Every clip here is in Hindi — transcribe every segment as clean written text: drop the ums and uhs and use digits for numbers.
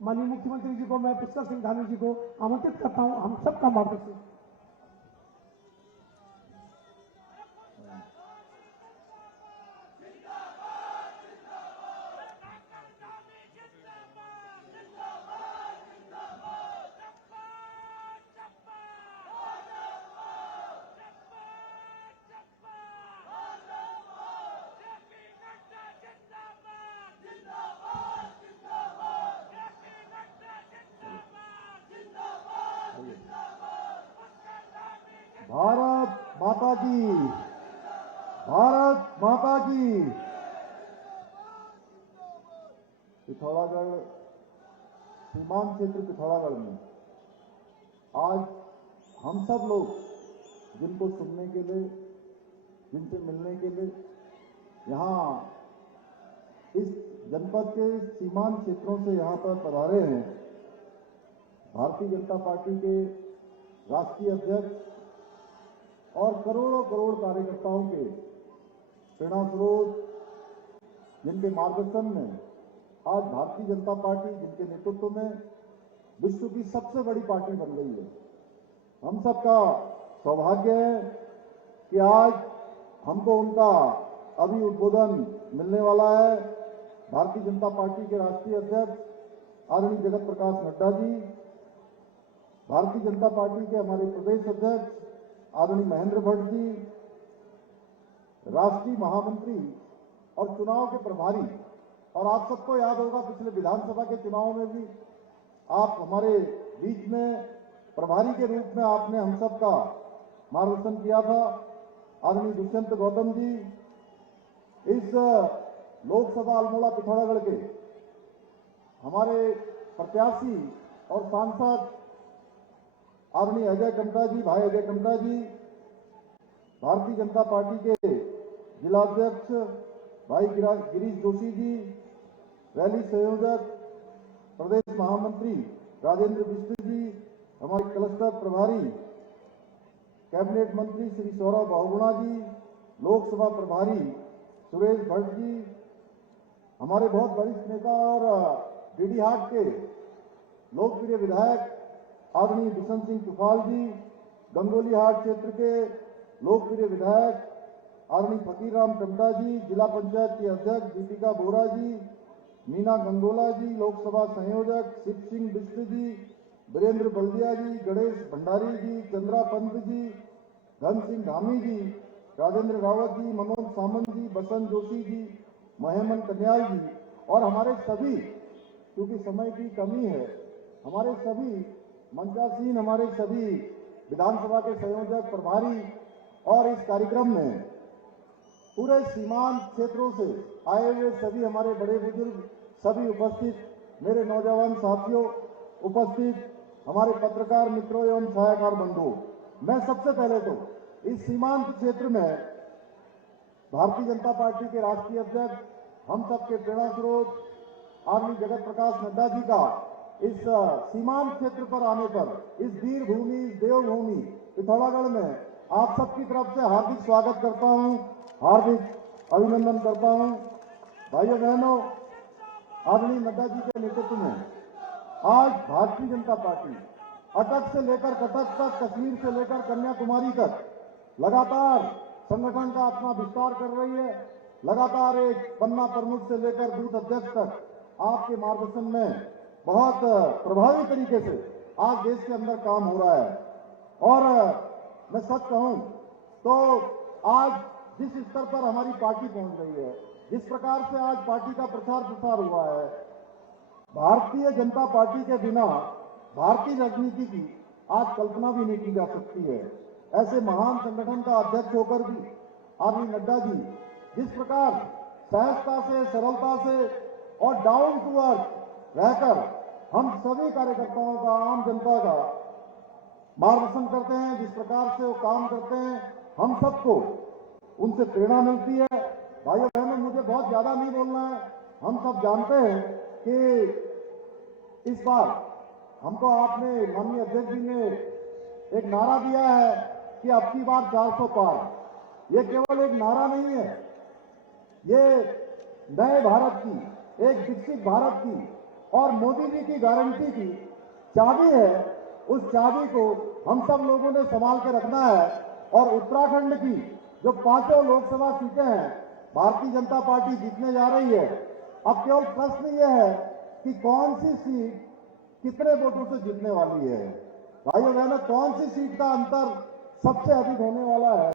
माननीय मुख्यमंत्री जी को, मैं पुष्कर सिंह धामी जी को आमंत्रित करता हूं हम सबका मार्गदर्शन। भारत माता की, भारत माता की। पिथौरागढ़ सीमांत क्षेत्र पिथौरागढ़ में आज हम सब लोग जिनको सुनने के लिए, जिनसे मिलने के लिए यहाँ इस जनपद के सीमांत क्षेत्रों से यहाँ पर पधारे हैं। भारतीय जनता पार्टी के राष्ट्रीय अध्यक्ष और करोड़ों करोड़ कार्यकर्ताओं के प्रेरणा स्रोत, जिनके मार्गदर्शन में आज भारतीय जनता पार्टी, जिनके नेतृत्व में विश्व की सबसे बड़ी पार्टी बन गई है। हम सबका सौभाग्य है कि आज हमको उनका अभी उद्बोधन मिलने वाला है। भारतीय जनता पार्टी के राष्ट्रीय अध्यक्ष आदरणीय जगत प्रकाश नड्डा जी, भारतीय जनता पार्टी के हमारे प्रदेश अध्यक्ष आदरणीय महेंद्र भट्ट जी, राष्ट्रीय महामंत्री और चुनाव के प्रभारी, और आप सबको याद होगा पिछले विधानसभा के चुनाव में भी आप हमारे बीच में प्रभारी के रूप में आपने हम सबका मार्गदर्शन किया था। आदरणीय दुष्यंत गौतम जी, इस लोकसभा अल्मोड़ा पिथौरागढ़ के हमारे प्रत्याशी और सांसद आदरणीय अजय टमटा जी, भाई अजय टमटा जी, भारतीय जनता पार्टी के जिलाध्यक्ष भाई गिरीश जोशी जी, रैली संयोजक प्रदेश महामंत्री राजेंद्र बिष्ट जी, हमारे क्लस्टर प्रभारी कैबिनेट मंत्री श्री सौरभ बहुगुणा जी, लोकसभा प्रभारी सुरेश भट्ट जी, हमारे बहुत वरिष्ठ नेता और डीडीहाट के लोकप्रिय विधायक आदरणीय बिशन सिंह तुफाल जी, गंगोली हाट क्षेत्र के लोकप्रिय विधायक आदरणीय फकीर राम टमटा जी, जिला पंचायत की अध्यक्ष दीपिका बोरा जी, मीना गंगोला जी, लोकसभा संयोजक शिव सिंह बिष्ट जी, वीरेंद्र बल्दिया जी, गणेश भंडारी जी, चंद्रा पंत जी, धन सिंह धामी जी, राजेंद्र रावत जी, मनोज सामंत जी, बसंत जोशी जी, महेमन कन्याल जी, और हमारे सभी, क्योंकि समय की कमी है, हमारे सभी मंचासीन, हमारे सभी विधानसभा के संयोजक प्रभारी, और इस कार्यक्रम में पूरे सीमांत क्षेत्रों से आए हुए सभी हमारे बड़े बुजुर्ग, सभी उपस्थित, मेरे नौजवान साथियों, उपस्थित हमारे पत्रकार मित्रों एवं छायाकार बंधुओं, मैं सबसे पहले तो इस सीमांत क्षेत्र में भारतीय जनता पार्टी के राष्ट्रीय अध्यक्ष, हम सबके प्रेरणा स्रोत आदरणीय जगत प्रकाश नड्डा जी का इस सीमांत क्षेत्र पर आने पर, इस वीर भूमि, इस देवभूमि पिथौरागढ़ में आप सबकी तरफ से हार्दिक स्वागत करता हूं, हार्दिक अभिनंदन करता हूं। भाइयों बहनों, आदरणीय नड्डा जी के नेतृत्व में आज भारतीय जनता पार्टी अटक से लेकर कटक तक, कश्मीर से लेकर कन्याकुमारी तक लगातार संगठन का अपना विस्तार कर रही है। लगातार एक पन्ना प्रमुख से लेकर बूथ अध्यक्ष तक आपके मार्गदर्शन में बहुत प्रभावी तरीके से आज देश के अंदर काम हो रहा है। और मैं सच कहूं तो आज जिस स्तर पर हमारी पार्टी पहुंच रही है, जिस प्रकार से आज पार्टी का प्रचार प्रसार हुआ है, भारतीय जनता पार्टी के बिना भारतीय राजनीति की आज कल्पना भी नहीं की जा सकती है। ऐसे महान संगठन का अध्यक्ष होकर भी आदरणीय नड्डा जी जिस प्रकार सहजता से, सरलता से और डाउन टू अर्थ रहकर हम सभी कार्यकर्ताओं का, आम जनता का मार्गदर्शन करते हैं, जिस प्रकार से वो काम करते हैं, हम सबको उनसे प्रेरणा मिलती है। भाइयों बहनों, मुझे बहुत ज्यादा नहीं बोलना है। हम सब जानते हैं कि इस बार हमको आपने, माननीय अध्यक्ष जी ने एक नारा दिया है कि अब की बार 400 पार। ये केवल एक नारा नहीं है, ये नए भारत की, एक विकसित भारत की और मोदी जी की गारंटी की चाबी है, उस चाबी को हम सब लोगों ने संभाल के रखना है। और उत्तराखंड की जो 5 लोकसभा सीटें हैं भारतीय जनता पार्टी जीतने जा रही है। अब केवल प्रश्न यह है कि कौन सी सीट कितने वोटों से जीतने वाली है। भाइयों बहनों, कौन सी सीट का अंतर सबसे अधिक होने वाला है,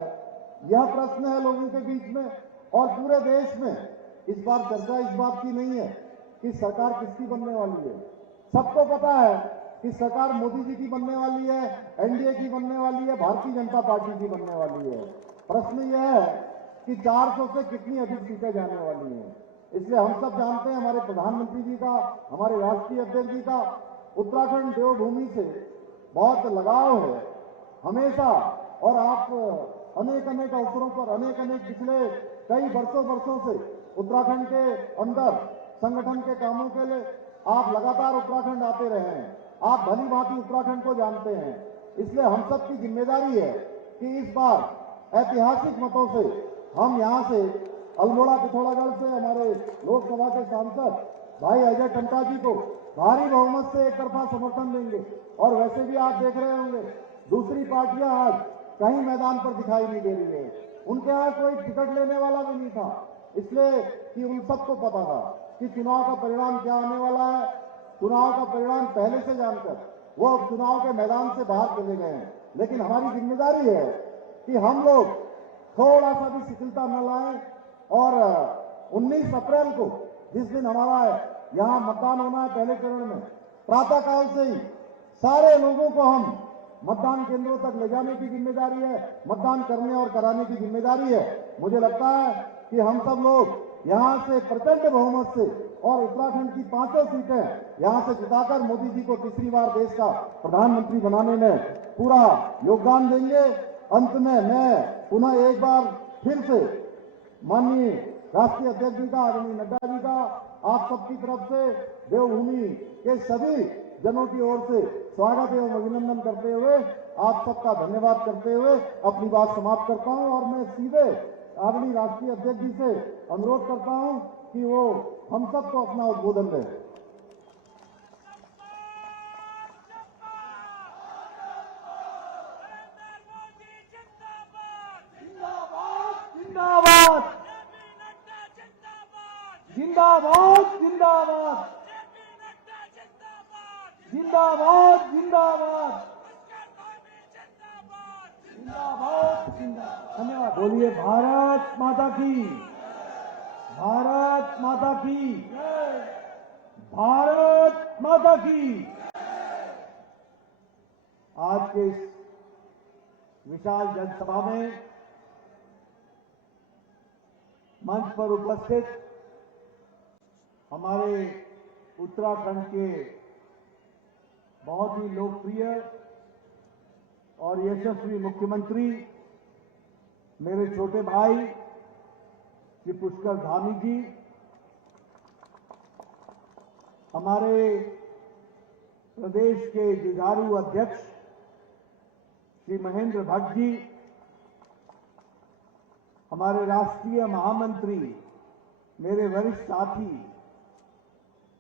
यह प्रश्न है लोगों के बीच में। और पूरे देश में इस बार चर्चा इस बात की नहीं है कि सरकार किसकी बनने वाली है। सबको पता है कि सरकार मोदी जी की बनने वाली है, एनडीए की बनने वाली है, भारतीय जनता पार्टी की बनने वाली है। प्रश्न यह है कि 400 से कितनी अधिक सीटें जाने वाली हैं। इसलिए हम सब जानते हैं, हमारे प्रधानमंत्री जी का, हमारे राष्ट्रीय अध्यक्ष जी का उत्तराखंड देवभूमि से बहुत लगाव है हमेशा। और आप अनेक अनेक अवसरों पर, अनेक अनेक पिछले कई वर्षों से उत्तराखंड के अंदर संगठन के कामों के लिए आप लगातार उत्तराखंड आते रहे हैं। आप भली भांति उत्तराखंड को जानते हैं। इसलिए हम सब की जिम्मेदारी है कि इस बार ऐतिहासिक मतों से हम यहां से अल्मोड़ा पिथौरागढ़ से हमारे लोकसभा के सांसद भाई अजय टम्टा जी को भारी बहुमत से एक तरफा समर्थन देंगे। और वैसे भी आप देख रहे होंगे दूसरी पार्टियां आज कहीं मैदान पर दिखाई नहीं दे रही है। उनके यहां कोई टिकट लेने वाला भी नहीं था, इसलिए कि उन सबको पता था कि चुनाव का परिणाम क्या आने वाला है। चुनाव का परिणाम पहले से जानकर वो चुनाव के मैदान से बाहर चले गए हैं। लेकिन हमारी जिम्मेदारी है कि हम लोग थोड़ा सा भी शिथिलता न लाएं। और 19 अप्रैल को जिस दिन हमारा यहां मतदान होना है पहले चरण में, प्रातःकाल से ही सारे लोगों को हम मतदान केंद्रों तक ले जाने की जिम्मेदारी है, मतदान करने और कराने की जिम्मेदारी है। मुझे लगता है कि हम सब लोग यहां से प्रचंड बहुमत से और उत्तराखंड की 5 सीटें यहां से जिताकर मोदी जी को तीसरी बार देश का प्रधानमंत्री बनाने में पूरा योगदान देंगे। अंत में मैं पुनः एक बार फिर से माननीय राष्ट्रीय अध्यक्ष जी का, आदरणीय नड्डा जी का, आप सबकी तरफ से देवभूमि के सभी जनों की ओर से स्वागत एवं अभिनंदन करते हुए आप सबका धन्यवाद करते हुए अपनी बात समाप्त करता हूं। और मैं सीधे आदरणीय राष्ट्रीय अध्यक्ष जी से अनुरोध करता हूं कि वो हम सबको अपना उद्बोधन दें। जिंदाबाद जिंदाबाद जिंदाबाद जिंदाबाद जिंदाबाद जिंदाबाद जिंदाबाद। धन्यवाद। बोलिए भारत माता की, भारत माता की, भारत माता की। आज के इस विशाल जनसभा में मंच पर उपस्थित हमारे उत्तराखंड के बहुत ही लोकप्रिय और यशस्वी मुख्यमंत्री मेरे छोटे भाई श्री पुष्कर धामी जी, हमारे प्रदेश के जुझारू अध्यक्ष श्री महेंद्र भट्ट जी, हमारे राष्ट्रीय महामंत्री, मेरे वरिष्ठ साथी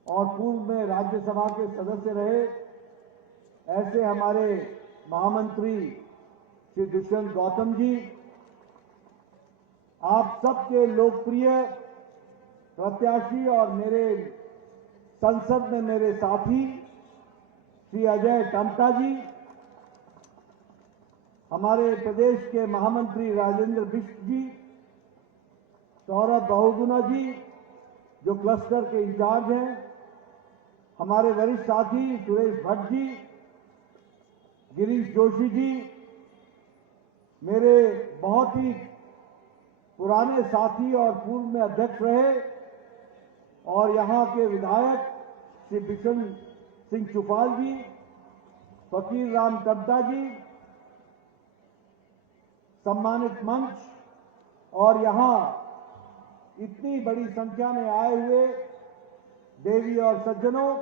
और पूर्व में राज्यसभा के सदस्य रहे ऐसे हमारे महामंत्री श्री दुष्यंत गौतम जी, आप सबके लोकप्रिय प्रत्याशी और मेरे संसद में मेरे साथी श्री अजय टम्टा जी, हमारे प्रदेश के महामंत्री राजेंद्र बिष्ट जी, सौरभ बहुगुणा जी जो क्लस्टर के इंचार्ज हैं, हमारे वरिष्ठ साथी सुरेश भट्ट जी, गिरीश जोशी जी, मेरे बहुत ही पुराने साथी और पूर्व में अध्यक्ष रहे और यहां के विधायक श्री बिशन सिंह चुफाल जी, फकीर राम टम्टा जी, सम्मानित मंच और यहां इतनी बड़ी संख्या में आए हुए देवी और सज्जनों,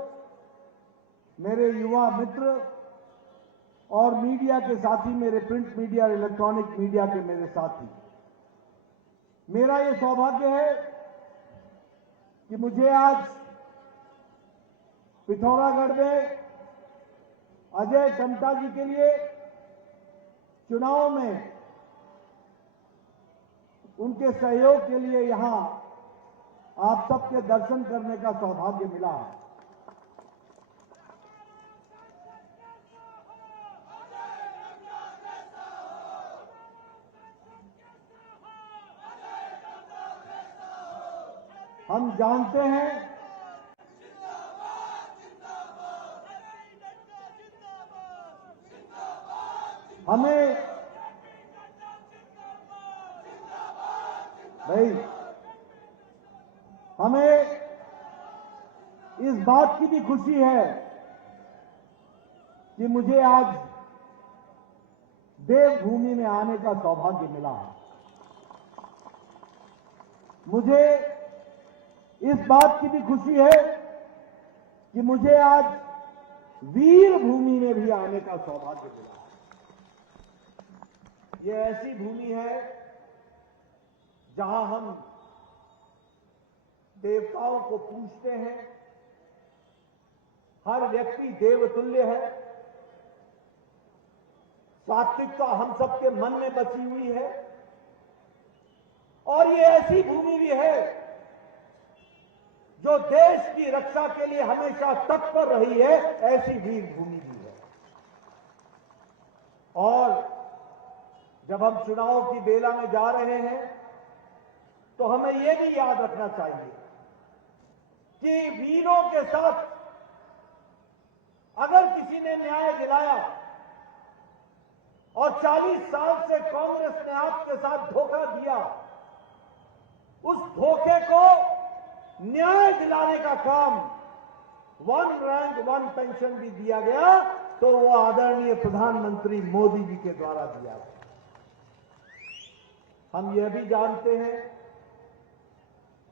मेरे युवा मित्र और मीडिया के साथी, मेरे प्रिंट मीडिया और इलेक्ट्रॉनिक मीडिया के मेरे साथी, मेरा ये सौभाग्य है कि मुझे आज पिथौरागढ़ में अजय टम्टा जी के लिए चुनाव में उनके सहयोग के लिए यहां आप सबके दर्शन करने का सौभाग्य मिला है। हम जानते हैं हमें इस बात की भी खुशी है कि मुझे आज देवभूमि में आने का सौभाग्य मिला है। मुझे इस बात की भी खुशी है कि मुझे आज वीर भूमि में भी आने का सौभाग्य मिला। ये ऐसी भूमि है जहां हम देवताओं को पूजते हैं। हर व्यक्ति देवतुल्य है। सात्विकता हम सबके मन में बसी हुई है और ये ऐसी भूमि भी है जो देश की रक्षा के लिए हमेशा तत्पर रही है। ऐसी वीर भूमि भी है। और जब हम चुनाव की बेला में जा रहे हैं तो हमें यह भी याद रखना चाहिए कि वीरों के साथ अगर किसी ने न्याय दिलाया और 40 साल से कांग्रेस ने आपके साथ धोखा दिया, उस धोखे को न्याय दिलाने का काम 1 रैंक 1 पेंशन भी दिया गया तो वो आदरणीय प्रधानमंत्री मोदी जी के द्वारा दिया गया। हम यह भी जानते हैं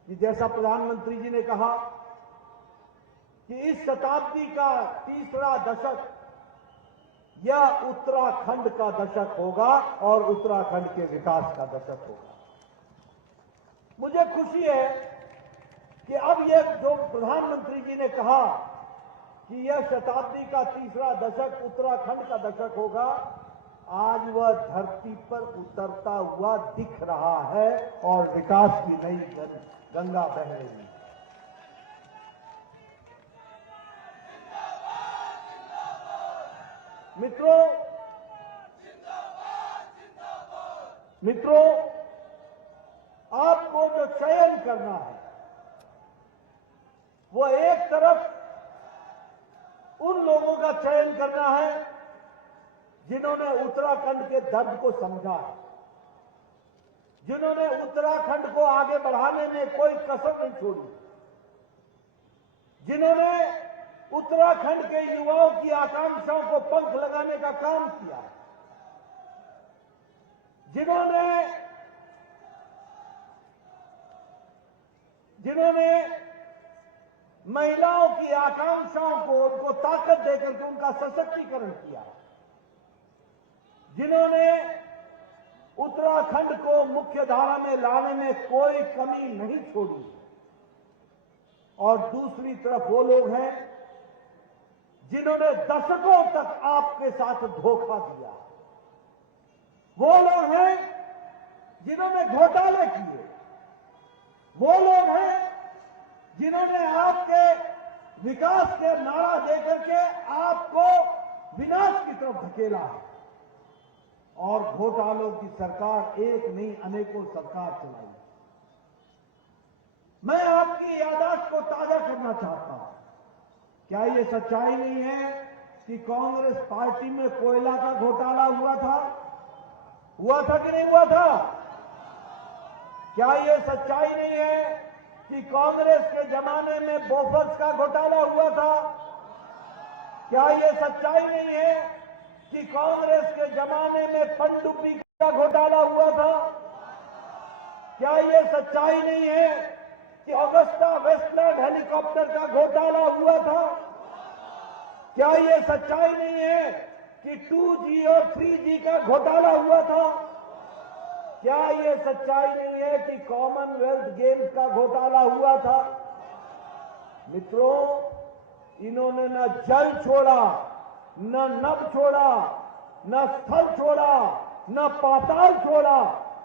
कि जैसा प्रधानमंत्री जी ने कहा कि इस शताब्दी का तीसरा दशक यह उत्तराखंड का दशक होगा और उत्तराखंड के विकास का दशक होगा। मुझे खुशी है कि अब यह जो प्रधानमंत्री जी ने कहा कि यह शताब्दी का तीसरा दशक उत्तराखंड का दशक होगा, आज वह धरती पर उतरता हुआ दिख रहा है और विकास की नई गंगा बह रही है। मित्रों, आपको जो चयन करना है वो एक तरफ उन लोगों का चयन करना है जिन्होंने उत्तराखंड के दर्द को समझा है, जिन्होंने उत्तराखंड को आगे बढ़ाने में कोई कसर नहीं छोड़ी, जिन्होंने उत्तराखंड के युवाओं की आकांक्षाओं को पंख लगाने का काम किया, जिन्होंने महिलाओं की आकांक्षाओं को उनको ताकत देकर के उनका सशक्तिकरण किया, जिन्होंने उत्तराखंड को मुख्य धारा में लाने में कोई कमी नहीं छोड़ी, और दूसरी तरफ वो लोग हैं जिन्होंने दशकों तक आपके साथ धोखा दिया, वो लोग हैं जिन्होंने घोटाले किए, वो लोग हैं जिन्होंने आपके विकास के नारा देकर के आपको विनाश की तरफ धकेला है और घोटालों की सरकार एक नहीं अनेकों सरकार चलाई। मैं आपकी याददाश्त को ताजा करना चाहता हूं। क्या ये सच्चाई नहीं है कि कांग्रेस पार्टी में कोयला का घोटाला हुआ था कि नहीं हुआ था? क्या ये सच्चाई नहीं है कि कांग्रेस के जमाने में बोफर्स का घोटाला हुआ था? क्या ये सच्चाई नहीं है कि कांग्रेस के जमाने में पनडुब्बी का घोटाला हुआ था? क्या ये सच्चाई नहीं है कि अगस्ता वेस्टलैंड हेलीकॉप्टर का घोटाला हुआ था? क्या ये सच्चाई नहीं है कि 2G और 3G का घोटाला हुआ था? क्या ये सच्चाई नहीं है कि कॉमनवेल्थ गेम्स का घोटाला हुआ था? मित्रों, इन्होंने न जल छोड़ा, न नभ छोड़ा, न स्थल छोड़ा, न पाताल छोड़ा,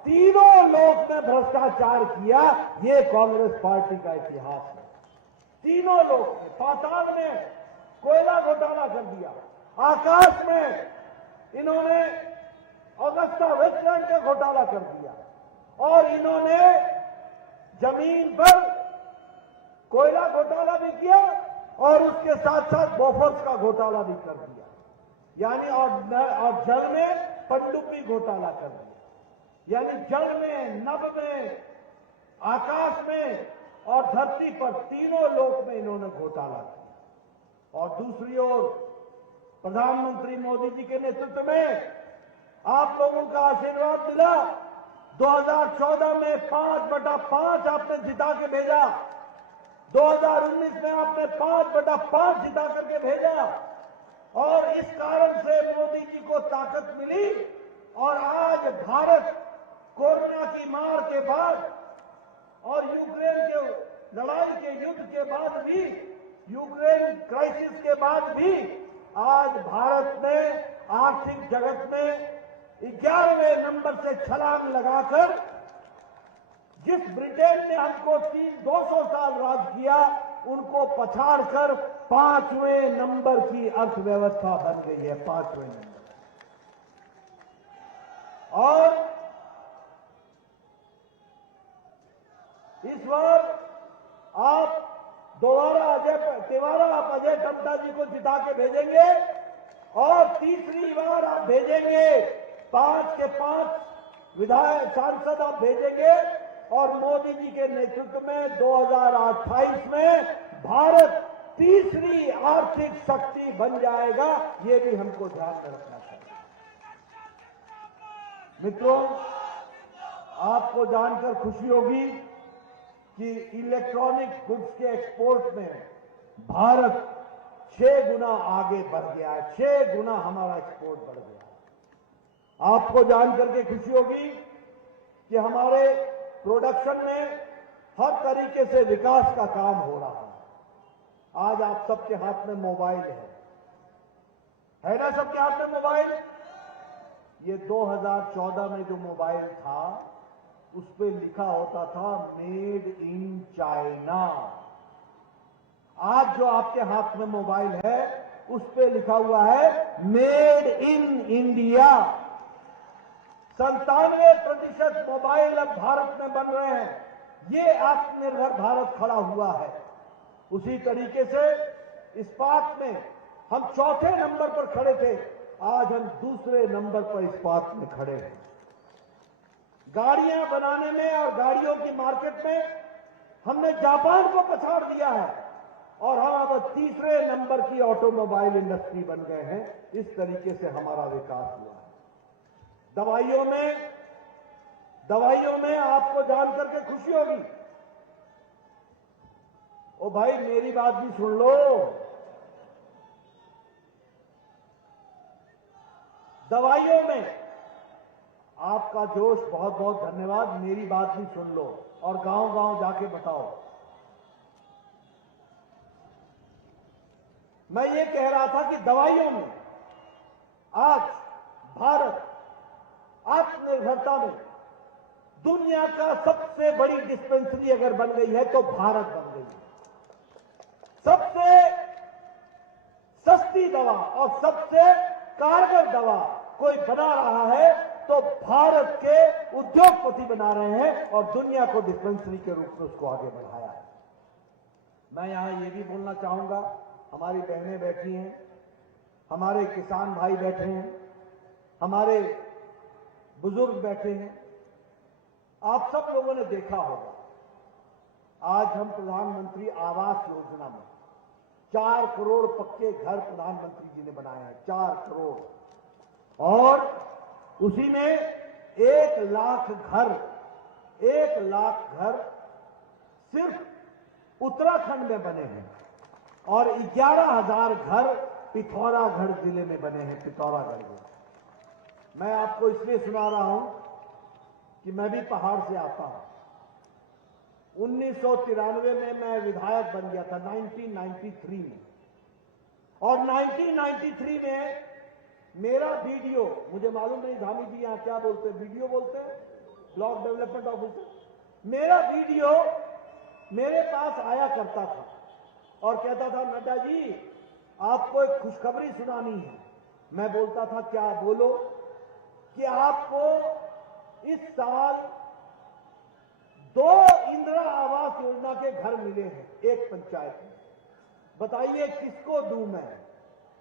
तीनों लोक में भ्रष्टाचार किया। ये कांग्रेस पार्टी का इतिहास है। तीनों लोक में, पाताल में कोयला घोटाला कर दिया, आकाश में इन्होंने ऑगस्टा वेस्टलैंड का घोटाला कर दिया, और इन्होंने जमीन पर कोयला घोटाला भी किया और उसके साथ साथ बोफोर्स का घोटाला भी कर दिया, यानी और जल में पनडुब्बी घोटाला कर दिया। यानी जल में, नभ में, आकाश में और धरती पर तीनों लोक में इन्होंने घोटाला किया। और दूसरी ओर प्रधानमंत्री मोदी जी के नेतृत्व में आप लोगों का आशीर्वाद मिला। 2014 में 5/5 आपने जिता के भेजा, 2019 में आपने 5/5 जिता करके भेजा, और इस कारण से मोदी जी को ताकत मिली। और आज भारत कोरोना की मार के बाद और यूक्रेन के लड़ाई के युद्ध के बाद भी, यूक्रेन क्राइसिस के बाद भी, आज भारत ने आर्थिक जगत में 11वें नंबर से छलांग लगाकर, जिस ब्रिटेन ने हमको 200 साल राज किया, उनको पछाड़कर 5वें नंबर की अर्थव्यवस्था बन गई है, 5वें नंबर। और इस बार आप दोबारा आप अजय टम्टा जी को जिता के भेजेंगे, और तीसरी बार आप भेजेंगे, 5 के 5 विधायक सांसद आप भेजेंगे, और मोदी जी के नेतृत्व में 2028 में भारत तीसरी आर्थिक शक्ति बन जाएगा। ये भी हमको ध्यान में रखना चाहिए। मित्रों, आपको जानकर खुशी होगी कि इलेक्ट्रॉनिक गुड्स के एक्सपोर्ट में भारत 6 गुना आगे बढ़ गया है, 6 गुना हमारा एक्सपोर्ट बढ़ गया है। आपको जानकर के खुशी होगी कि हमारे प्रोडक्शन में हर तरीके से विकास का काम हो रहा है। आज आप सबके हाथ में मोबाइल है ना? सबके हाथ में मोबाइल। ये 2014 में जो मोबाइल था, उस पे लिखा होता था मेड इन चाइना। आज जो आपके हाथ में मोबाइल है, उस पे लिखा हुआ है मेड इन इंडिया। 97% मोबाइल अब भारत में बन रहे हैं। ये आत्मनिर्भर भारत खड़ा हुआ है। उसी तरीके से इस्पात में हम 4थे नंबर पर खड़े थे, आज हम 2 नंबर पर इस्पात में खड़े हैं। गाड़ियां बनाने में और गाड़ियों की मार्केट में हमने जापान को पछाड़ दिया है, और हम अब 3 नंबर की ऑटोमोबाइल इंडस्ट्री बन गए हैं। इस तरीके से हमारा विकास हुआ है। दवाइयों में आपको जानकर के खुशी होगी। ओ भाई, मेरी बात भी सुन लो। दवाइयों में आपका जोश, बहुत बहुत धन्यवाद। मेरी बात भी सुन लो और गांव-गांव जाके बताओ। मैं ये कह रहा था कि दवाइयों में आज भारत आत्मनिर्भरता में दुनिया का सबसे बड़ी डिस्पेंसरी अगर बन गई है तो भारत बन गई है। सबसे सस्ती दवा और सबसे कारगर दवा कोई बना रहा है तो भारत के उद्योगपति बना रहे हैं, और दुनिया को डिस्पेंसरी के रूप में उसको आगे बढ़ाया है। मैं यहां ये भी बोलना चाहूंगा, हमारी बहनें बैठी हैं, हमारे किसान भाई बैठे हैं, हमारे बुजुर्ग बैठे हैं। आप सब लोगों ने देखा होगा, आज हम प्रधानमंत्री आवास योजना में 4 करोड़ पक्के घर प्रधानमंत्री जी ने बनाए हैं, 4 करोड़। और उसी में 1 लाख घर सिर्फ उत्तराखंड में बने हैं, और 11,000 घर पिथौरागढ़ जिले में बने हैं, पिथौरागढ़ जिले। मैं आपको इसलिए सुना रहा हूं कि मैं भी पहाड़ से आता हूं। 1993 में मैं विधायक बन गया था, 1993 में। और 1993 में मेरा वीडियो, मुझे मालूम नहीं धामी जी यहां क्या बोलते हैं, वीडियो बोलते हैं, ब्लॉक डेवलपमेंट ऑफिसर, मेरा वीडियो मेरे पास आया करता था और कहता था नड्डा जी आपको एक खुशखबरी सुनानी है। मैं बोलता था क्या, बोलो, कि आपको इस साल 2 इंदिरा आवास योजना के घर मिले हैं एक पंचायत में, बताइए किसको दूं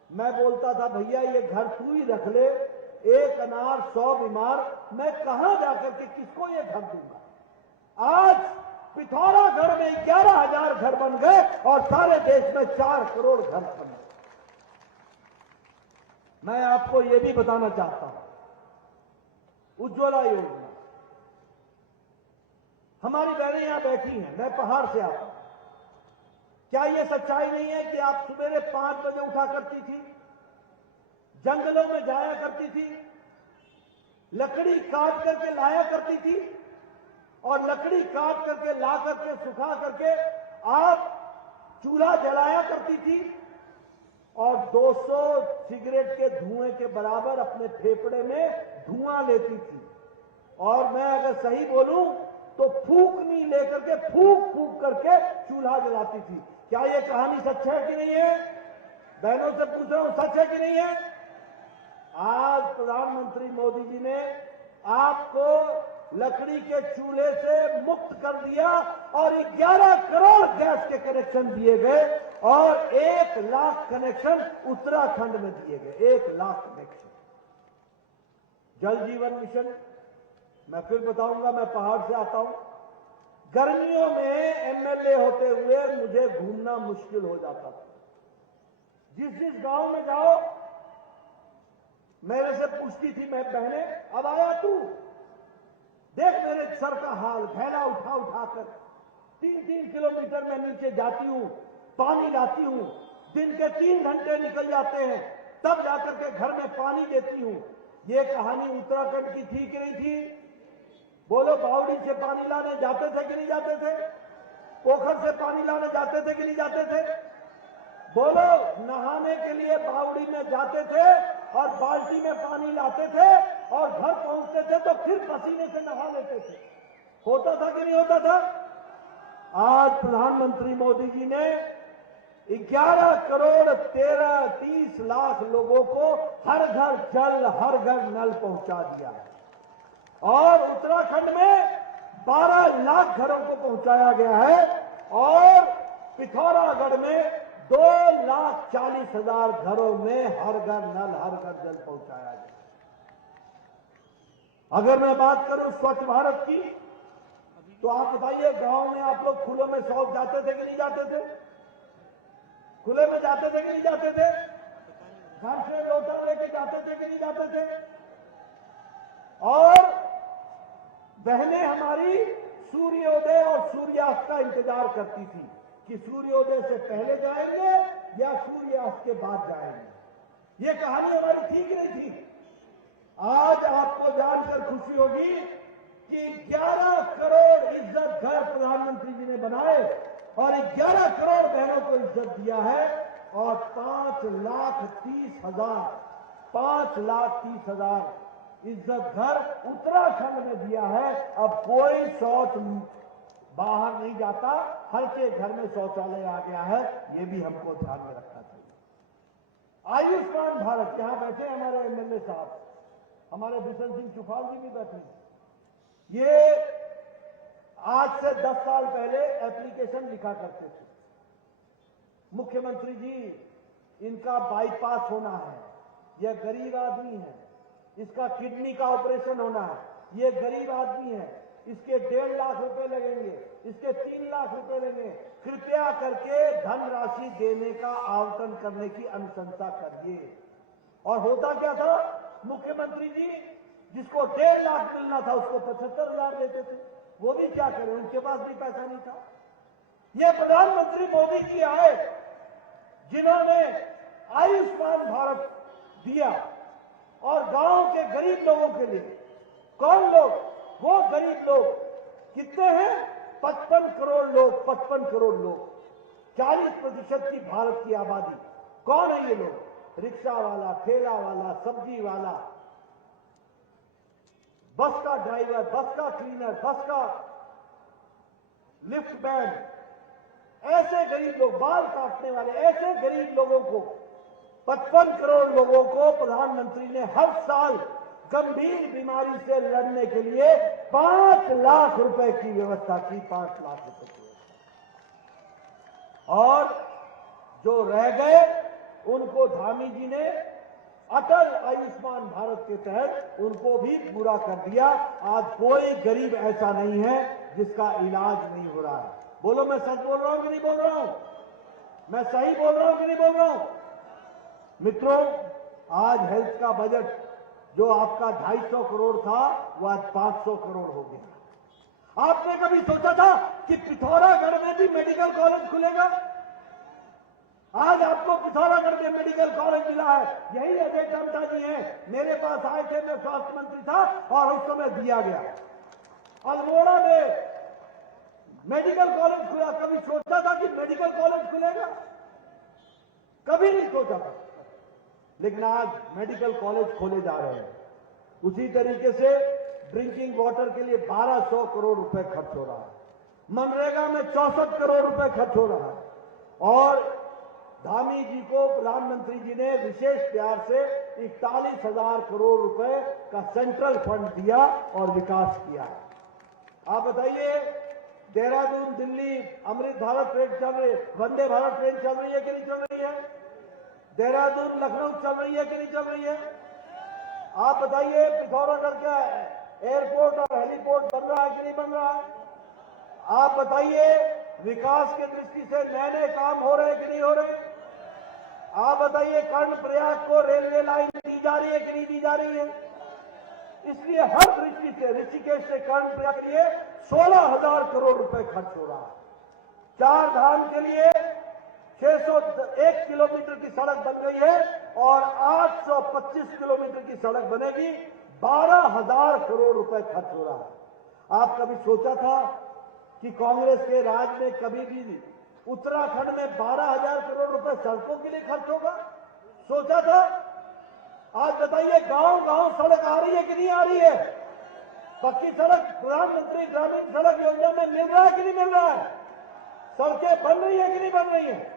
मैं बोलता था भैया ये घर तू ही रख ले, एक अनार 100 बीमार, मैं कहां जाकर के किसको ये घर दूंगा। आज पिथौरागढ़ में 11,000 घर बन गए और सारे देश में 4 करोड़ घर बन गए। मैं आपको यह भी बताना चाहता हूं, उज्ज्वला योजना, हमारी बहनें यहां बैठी हैं, मैं पहाड़ से आता हूं, क्या यह सच्चाई नहीं है कि आप सुबह 5 बजे उठा करती थी, जंगलों में जाया करती थी, लकड़ी काट करके लाया करती थी और लकड़ी काट करके ला करके सुखा करके आप चूल्हा जलाया करती थी और 200 सिगरेट के धुएं के बराबर अपने फेफड़े में धुआं लेती थी। और मैं अगर सही बोलूं तो फूकनी लेकर के फूक फूक करके चूल्हा जलाती थी। क्या यह कहानी सच है कि नहीं है? बहनों से पूछ रहा हूं, सच है कि नहीं है? आज प्रधानमंत्री मोदी जी ने आपको लकड़ी के चूल्हे से मुक्त कर दिया और 11 करोड़ गैस के कनेक्शन दिए गए और 1 लाख कनेक्शन उत्तराखंड में दिए गए, 1 लाख कनेक्शन। जल जीवन मिशन, मैं फिर बताऊंगा, मैं पहाड़ से आता हूं, गर्मियों में एमएलए होते हुए मुझे घूमना मुश्किल हो जाता था। जिस गांव में जाओ मेरे से पूछती थी मैं बहने अब आया तू, देख मेरे सर का हाल, थैला उठा उठाकर 3-3 किलोमीटर में नीचे जाती हूं, पानी लाती हूं, दिन के 3 घंटे निकल जाते हैं, तब जाकर के घर में पानी देती हूं। ये कहानी उत्तराखंड की थी कि नहीं थी? बोलो, बावड़ी से पानी लाने जाते थे कि नहीं जाते थे? पोखर से पानी लाने जाते थे कि नहीं जाते थे? बोलो, नहाने के लिए बावड़ी में जाते थे और बाल्टी में पानी लाते थे और घर पहुंचते थे तो फिर पसीने से नहा लेते थे। होता था कि नहीं होता था? आज प्रधानमंत्री मोदी जी ने 11 करोड़ 30 लाख लोगों को हर घर जल, हर घर नल पहुंचा दिया है और उत्तराखंड में 12 लाख घरों को पहुंचाया गया है और पिथौरागढ़ में 2,40,000 घरों में हर घर नल, हर घर जल पहुंचाया गया। अगर मैं बात करूं स्वच्छ भारत की, तो आप बताइए गांव में आप लोग खुले में शौच जाते थे कि नहीं जाते थे? खुले में जाते थे कि नहीं जाते थे? घर से लोटा लेके जाते थे कि नहीं जाते थे? और बहनें हमारी सूर्योदय और सूर्यास्त का इंतजार करती थी कि सूर्योदय से पहले जाएंगे या सूर्यास्त के बाद जाएंगे। ये कहानी हमारी थी कि नहीं थी? आज आपको जानकर खुशी होगी कि 11 करोड़ इज्जत घर प्रधानमंत्री जी ने बनाए और 11 करोड़ बहनों को इज्जत दिया है और 5,30,000 इज्जत घर उत्तराखंड में दिया है। अब कोई शौच बाहर नहीं जाता, हर के घर में शौचालय आ गया है, ये भी हमको ध्यान में रखना चाहिए। आयुष्मान भारत, यहां बैठे हमारे एमएलए साहब, हमारे बिशन सिंह चुफाल जी भी बैठे हैं। ये आज से 10 साल पहले एप्लीकेशन लिखा करते थे, मुख्यमंत्री जी इनका बाईपास होना है, यह गरीब आदमी है, इसका किडनी का ऑपरेशन होना है, ये गरीब आदमी है, इसके 1.5 लाख रुपए लगेंगे, इसके 3 लाख रुपए लगेंगे, कृपया करके धनराशि देने का आवंटन करने की अनुशंसा करिए। और होता क्या था, मुख्यमंत्री जी जिसको 1.5 लाख मिलना था उसको 75,000 देते थे। वो भी क्या करें, उनके पास भी पैसा नहीं था। ये प्रधानमंत्री मोदी जी आए जिन्होंने आयुष्मान भारत दिया और गांव के गरीब लोगों के लिए, कौन लोग? वो गरीब लोग कितने हैं? 55 करोड़ लोग, 55 करोड़ लोग, 40% की भारत की आबादी। कौन है ये लोग? रिक्शा वाला, ठेला वाला, सब्जी वाला, बस का ड्राइवर, बस का क्लीनर, बस का लिफ्ट मैन, ऐसे गरीब लोग, बाल काटने वाले, ऐसे गरीब लोगों को 55 करोड़ लोगों को प्रधानमंत्री ने हर साल गंभीर बीमारी से लड़ने के लिए 5 लाख रुपए की व्यवस्था की। 5 लाख रुपए की व्यवस्था। और जो रह गए उनको धामी जी ने अटल आयुष्मान भारत के तहत उनको भी पूरा कर दिया। आज कोई गरीब ऐसा नहीं है जिसका इलाज नहीं हो रहा है। बोलो, मैं सच बोल रहा हूं कि नहीं बोल रहा हूं? मैं सही बोल रहा हूं कि नहीं बोल रहा हूं? मित्रों, आज हेल्थ का बजट जो आपका 250 करोड़ था वो आज 500 करोड़ हो गया। आपने कभी सोचा था कि पिथौरागढ़ में भी मेडिकल कॉलेज खुलेगा? आज आपको पिथौरागढ़ में मेडिकल कॉलेज मिला है। यही अजय टम्टा जी हैं, मेरे पास आए थे, मैं स्वास्थ्य मंत्री था और उस समय दिया गया। अल्मोड़ा में मेडिकल कॉलेज खुला। कभी सोचा था कि मेडिकल कॉलेज खुलेगा? कभी नहीं सोचा था। लेकिन आज मेडिकल कॉलेज खोले जा रहे हैं। उसी तरीके से ड्रिंकिंग वाटर के लिए 1200 करोड़ रुपए खर्च हो रहा है। मनरेगा में 64 करोड़ रुपए खर्च हो रहा है। और धामी जी को प्रधानमंत्री जी ने विशेष प्यार से 41,000 करोड़ रुपए का सेंट्रल फंड दिया और विकास किया है। आप बताइए, देहरादून दिल्ली अमृत भारत ट्रेन चल रही है, वंदे भारत ट्रेन चल रही है कि नहीं चल रही है? देहरादून लखनऊ चल रही है कि नहीं चल रही है? आप बताइए, पिथौरागढ़ का एयरपोर्ट और हेलीपोर्ट बन रहा है कि नहीं बन रहा है? आप बताइए, विकास की दृष्टि से नए नए काम हो रहे हैं कि नहीं हो रहे? आप बताइए, कर्णप्रयाग को रेलवे लाइन दी जा रही है कि नहीं दी जा रही है? इसलिए हर दृष्टि से ऋषिकेश से कर्णप्रयाग के लिए 16,000 करोड़ रुपए खर्च हो रहा है। 4 धाम के लिए 601 किलोमीटर की सड़क बन गई है और 825 किलोमीटर की सड़क बनेगी। 12,000 करोड़ रुपए खर्च हो रहा है। आप कभी सोचा था कि कांग्रेस के राज में कभी भी उत्तराखंड में 12,000 करोड़ रुपए सड़कों के लिए खर्च होगा? सोचा था? आज बताइए, गांव गांव सड़क आ रही है कि नहीं आ रही है? पक्की सड़क प्रधानमंत्री ग्रामीण सड़क योजना में मिल रहा है कि नहीं मिल रहा है? सड़कें बन रही है कि नहीं बन रही है?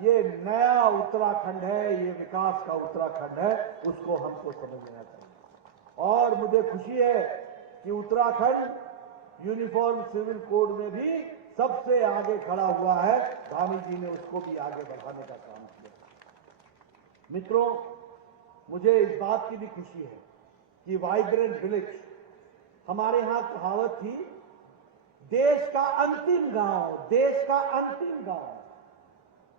ये नया उत्तराखंड है, ये विकास का उत्तराखंड है, उसको हमको समझना चाहिए। और मुझे खुशी है कि उत्तराखंड यूनिफॉर्म सिविल कोड में भी सबसे आगे खड़ा हुआ है। धामी जी ने उसको भी आगे बढ़ाने का काम किया। मित्रों, मुझे इस बात की भी खुशी है कि वाइब्रेंट विलेज, हमारे यहां कहावत थी, देश का अंतिम गांव, देश का अंतिम गांव।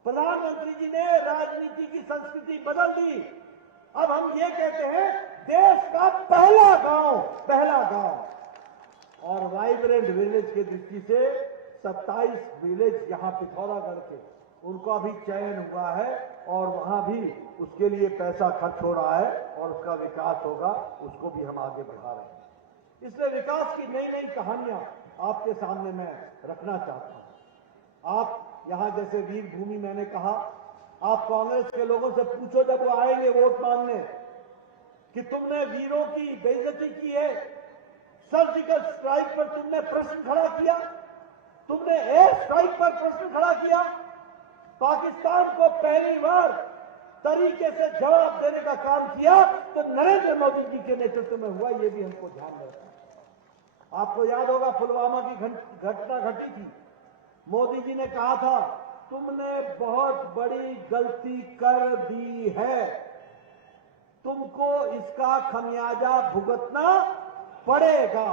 प्रधानमंत्री जी ने राजनीति की संस्कृति बदल दी। अब हम ये कहते हैं, देश का पहला गांव, पहला गांव। और वाइब्रेंट विलेज की दृष्टि से 27 विलेज यहां पिथौरागढ़ के, उनका भी चयन हुआ है और वहां भी उसके लिए पैसा खर्च हो रहा है और उसका विकास होगा, उसको भी हम आगे बढ़ा रहे हैं। इसलिए विकास की नई नई कहानियां आपके सामने मैं रखना चाहता हूं। आप यहां जैसे वीर भूमि, मैंने कहा, आप कांग्रेस के लोगों से पूछो जब वो आएंगे वोट मांगने कि तुमने वीरों की बेइज्जती की है, सर्जिकल स्ट्राइक पर तुमने प्रश्न खड़ा किया, तुमने एयर स्ट्राइक पर प्रश्न खड़ा किया, पाकिस्तान को पहली बार तरीके से जवाब देने का काम किया तो नरेंद्र मोदी जी के नेतृत्व में हुआ। ये भी हमको ध्यान में रखना है। आपको याद होगा, पुलवामा की घटना घटी थी। मोदी जी ने कहा था, तुमने बहुत बड़ी गलती कर दी है, तुमको इसका खमियाजा भुगतना पड़ेगा।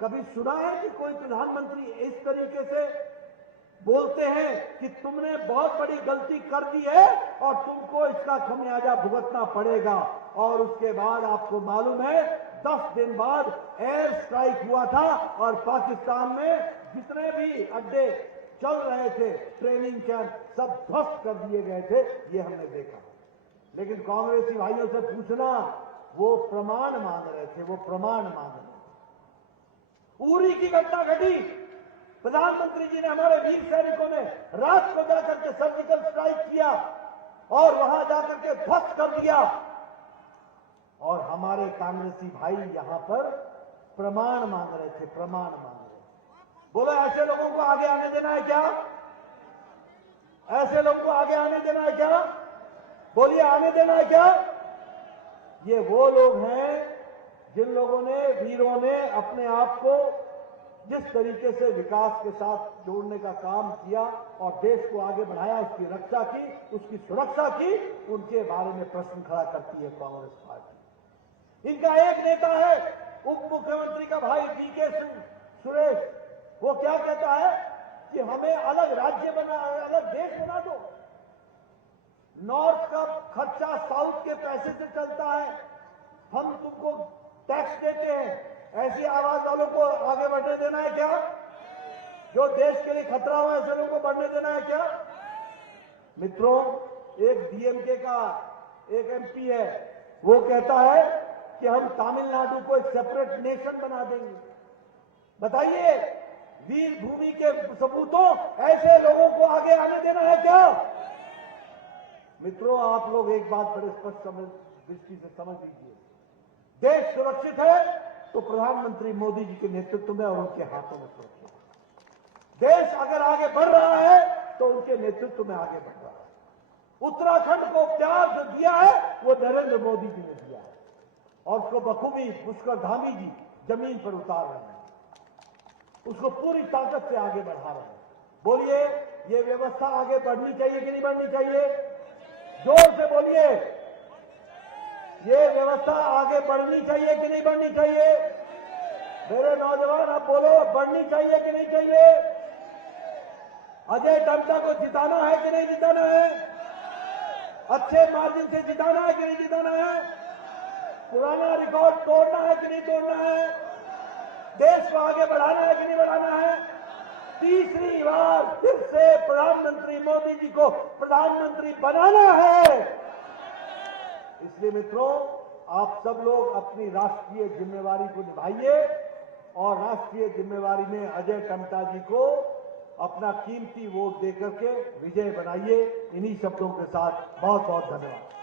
कभी सुना है कि कोई प्रधानमंत्री इस तरीके से बोलते हैं कि तुमने बहुत बड़ी गलती कर दी है और तुमको इसका खमियाजा भुगतना पड़ेगा? और उसके बाद आपको मालूम है, 10 दिन बाद एयर स्ट्राइक हुआ था और पाकिस्तान में जितने भी अड्डे चल रहे थे, ट्रेनिंग कैंप, सब ध्वस्त कर दिए गए थे। ये हमने देखा। लेकिन कांग्रेसी भाइयों से पूछना, वो प्रमाण मांग रहे थे, वो प्रमाण मांग रहे थे। उरी की घटना घटी, प्रधानमंत्री जी ने हमारे वीर सैनिकों ने रात को जाकर के सर्जिकल स्ट्राइक किया और वहां जाकर के ध्वस्त कर दिया। और हमारे कांग्रेसी भाई यहां पर प्रमाण मांग रहे थे, प्रमाण मांग रहे। बोलो ऐसे लोगों को आगे आने देना है क्या? ऐसे लोगों को आगे आने देना है क्या? बोलिए, आने देना है क्या? ये वो लोग हैं जिन लोगों ने, वीरों ने अपने आप को जिस तरीके से विकास के साथ जोड़ने का काम किया और देश को आगे बढ़ाया, उसकी रक्षा की, उसकी सुरक्षा की, उनके बारे में प्रश्न खड़ा करती है कांग्रेस पार्टी। इनका एक नेता है उप मुख्यमंत्री का भाई डीके सुरेश, वो क्या कहता है कि हमें अलग राज्य बना, अलग देश बना दो, नॉर्थ का खर्चा साउथ के पैसे से चलता है, हम तुमको टैक्स देते हैं। ऐसी आवाज वालों को आगे बढ़ने देना है क्या? जो देश के लिए खतरा हो ऐसे लोगों को बढ़ने देना है क्या? मित्रों, एक डीएमके का एक एमपी है, वो कहता है कि हम तमिलनाडु को एक सेपरेट नेशन बना देंगे। बताइए, वीर भूमि के सपूतों, ऐसे लोगों को आगे आने देना है क्या? मित्रों, आप लोग एक बात बड़े स्पष्ट दृष्टि से समझ लीजिए, देश सुरक्षित है तो प्रधानमंत्री मोदी जी के नेतृत्व में और उनके हाथों में सुरक्षित है। देश अगर आगे बढ़ रहा है तो उनके नेतृत्व में आगे बढ़ रहा है। उत्तराखंड को प्यार जो दिया है वो नरेंद्र मोदी जी ने दिया है और उसको बखूबी पुष्कर धामी जी जमीन पर उतार रहे हैं, उसको पूरी ताकत से आगे बढ़ा रहे हैं। बोलिए, ये व्यवस्था आगे बढ़नी चाहिए कि नहीं बढ़नी चाहिए? जोर से बोलिए, ये व्यवस्था आगे बढ़नी चाहिए कि नहीं बढ़नी चाहिए? मेरे नौजवान, आप बोलो, बढ़नी चाहिए कि नहीं चाहिए? अजय टम्टा को जिताना है कि नहीं जिताना है? अच्छे मार्जिन से जिताना है कि नहीं जिताना है? पुराना रिकॉर्ड तोड़ना है कि नहीं तोड़ना है? देश को आगे बढ़ाना है कि नहीं बढ़ाना है? तीसरी बार फिर से प्रधानमंत्री मोदी जी को प्रधानमंत्री बनाना है। इसलिए मित्रों, आप सब लोग अपनी राष्ट्रीय जिम्मेवारी को निभाइए और राष्ट्रीय जिम्मेवारी में अजय टम्टा जी को अपना कीमती वोट देकर के विजय बनाइए। इन्हीं शब्दों के साथ बहुत बहुत धन्यवाद।